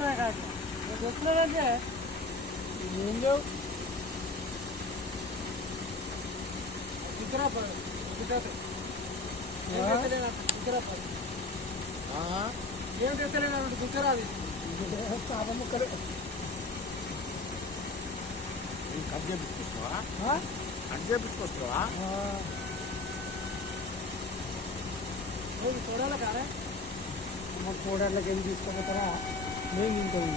వస్తున్నాయి కాదు వస్తున్నాయంటే ఏం లేవు సికిరాబాద్ ఏం తెచ్చలేనంటే గుజరాత్ చాప ముక్కలే కట్ చేపించుకొస్తావా కట్ చేపించుకొస్తావా చూడాలి కాదే కూడళ్ళకి ఏం తీసుకోపోతారా మేము తింటాము